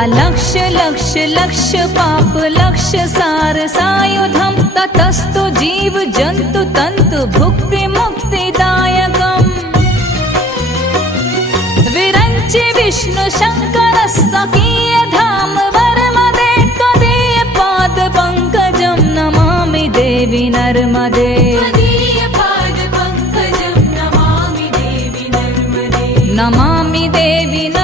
अलक्ष लक्ष लक्ष पाप लक्ष सार सायुधम ततस्तु जीव जंतु तंतु भुक्ति मुक्तिदायकम् विरंचि विष्णु शंकर स्वकीय धाम वर्मदे त्वदीय पाद पंकजं नमामि देवी नर्मदे नमामि देवी नर्मदे।